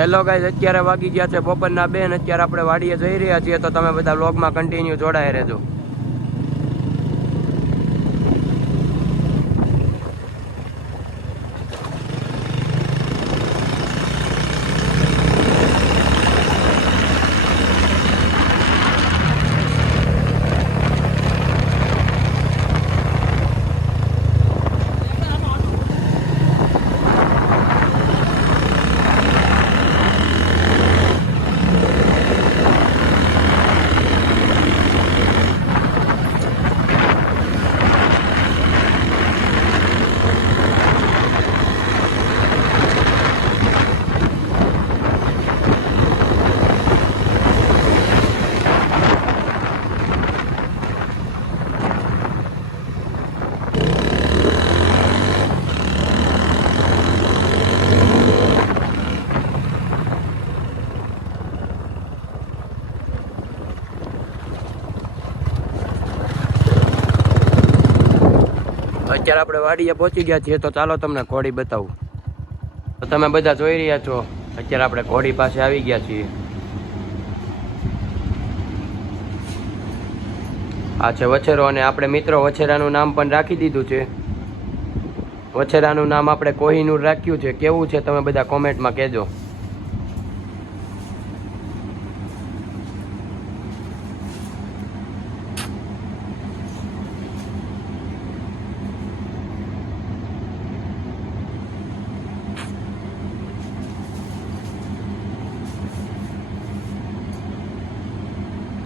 Hello guys, અત્યારે વાગી ગયા છે બપોરના 2 અને અત્યારે આપણે વાડીએ જઈ રહ્યા છીએ, તો તમે બધા વ્લોગમાં કન્ટિન્યુ જોડાઈ રહેજો. અત્યારે આપણે વાડીએ પહોંચી ગયા છીએ, તો ચાલો તમને ઘોડી બતાવું. તો તમે બધા જોઈ રહ્યા છો, અત્યારે આપણે ઘોડી પાસે આવી ગયા છીએ. આ છે વછેરો, અને આપણે મિત્રો વછેરાનું નામ પણ રાખી દીધું છે. વછેરાનું નામ આપણે કોહિનૂર રાખ્યું છે. કેવું છે તમે બધા કોમેન્ટમાં કહેજો.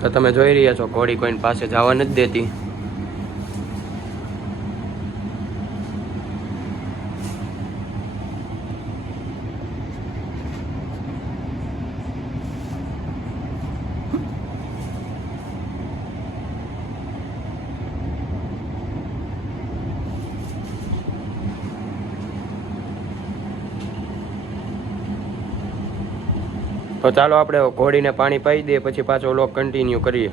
તો તમે જોઈ રહ્યા છો, ઘોડી કોઈની પાસે જવા નથી દેતી. તો ચાલો આપણે ઘોડીને પાણી પાઈ દઈએ, પછી પાછો વ્લોગ કન્ટિન્યુ કરીએ.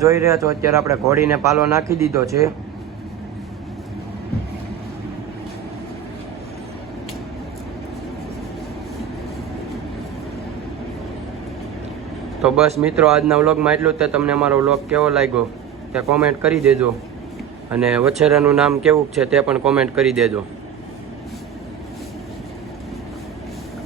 જોઈ રહ્યા છો, અત્યારે આપણે ઘોડીને પાલો નાખી દીધો છે. તો બસ મિત્રો, આજના વ્લોગમાં એટલું જ. તે તમને અમારો વ્લોગ કેવો લાગ્યો તે કોમેન્ટ કરી દેજો, અને વછેરાનું નામ કેવું છે તે પણ કોમેન્ટ કરી દેજો.